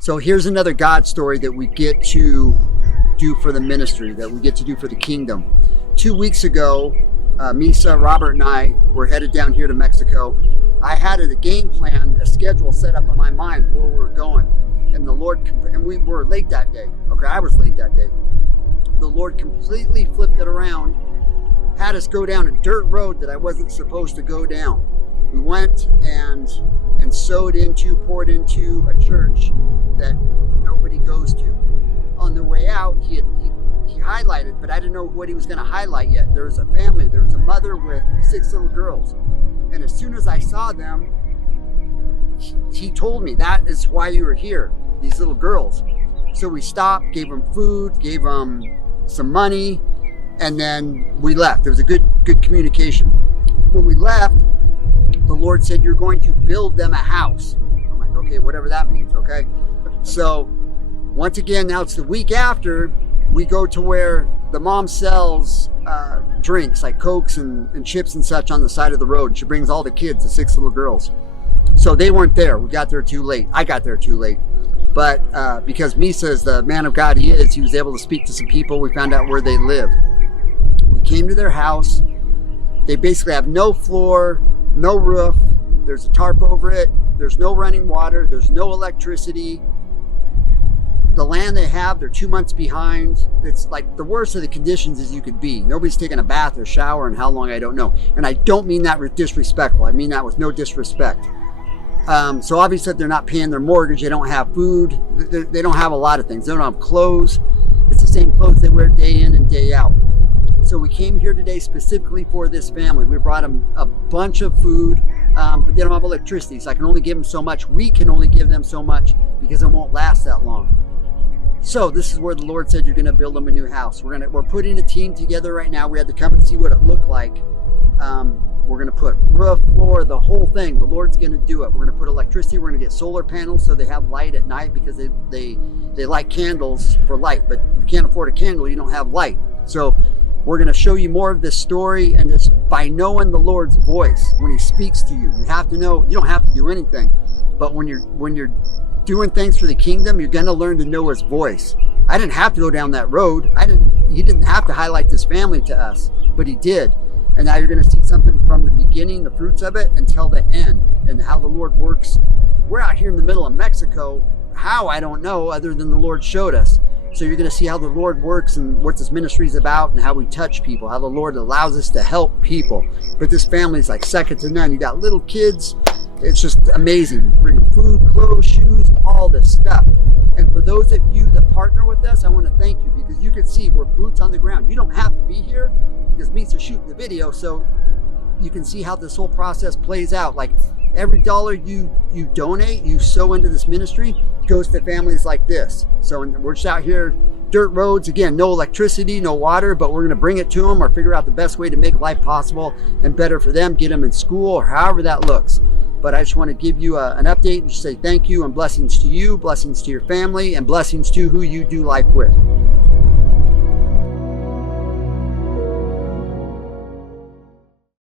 So here's another God story that we get to do for the ministry, that we get to do for the kingdom. 2 weeks ago, Misa, Robert, and I were headed down here to Mexico. I had a game plan, a schedule set up in my mind where we were going. And the Lord, and we were late that day. Okay, I was late that day. The Lord completely flipped it around, had us go down a dirt road that I wasn't supposed to go down. We went and poured into a church that nobody goes to. On the way out, he highlighted, but I didn't know what he was going to highlight yet. There was a family, there was a mother with 6 little girls. And as soon as I saw them, he told me, that is why you were here, these little girls. So we stopped, gave them food, gave them some money, and then we left. There was a good communication. When we left, the Lord said, you're going to build them a house. I'm like, okay, whatever that means, okay? So once again, now it's the week after, we go to where the mom sells drinks like Cokes and chips and such on the side of the road. She brings all the kids, the 6 little girls. So they weren't there. We got there too late. I got there too late. But because Misa is the man of God he is, he was able to speak to some people. We found out where they live. We came to their house. They basically have no floor, no roof. There's a tarp over it. There's no running water. There's no electricity. The land they have, they're 2 months behind. It's like the worst of the conditions as you could be. Nobody's taken a bath or shower in how long, I don't know. And I don't mean that with disrespectful. I mean that with no disrespect. So obviously they're not paying their mortgage. They don't have food. They don't have a lot of things. They don't have clothes. It's the same clothes they wear day in and day out. So we came here today specifically for this family. We brought them a bunch of food, but they don't have electricity. So I can only give them so much. We can only give them so much because it won't last that long. So this is where the Lord said, you're going to build them a new house. We're putting a team together right now. We had to come and see what it looked like. We're going to put roof, floor, the whole thing. The Lord's going to do it. We're going to put electricity. We're going to get solar panels so they have light at night, because they like candles for light. But if you can't afford a candle, you don't have light. So we're going to show you more of this story, and it's by knowing the Lord's voice when he speaks to you. You have to know. You don't have to do anything, but when you're doing things for the kingdom, you're going to learn to know his voice. I didn't have to go down that road. He didn't have to highlight this family to us, but he did. And now you're going to see something from the beginning, the fruits of it, until the end, and how the Lord works. We're out here in the middle of Mexico. How, I don't know, other than the Lord showed us. So you're going to see how the Lord works and what this ministry is about, and how we touch people, how the Lord allows us to help people. But this family is like second to none. You got little kids. It's just amazing. Bringing food, clothes, shoes, all this stuff. And for those of you that partner with us, I want to thank you, because you can see we're boots on the ground. You don't have to be here, because Meets are shooting the video, so you can see how this whole process plays out. Like every dollar you donate, you sow into this ministry, goes to families like this. So we're just out here, dirt roads, again, no electricity, no water, but we're going to bring it to them, or figure out the best way to make life possible and better for them, get them in school, or however that looks. But I just want to give you an update and just say thank you, and blessings to you, blessings to your family, and blessings to who you do life with.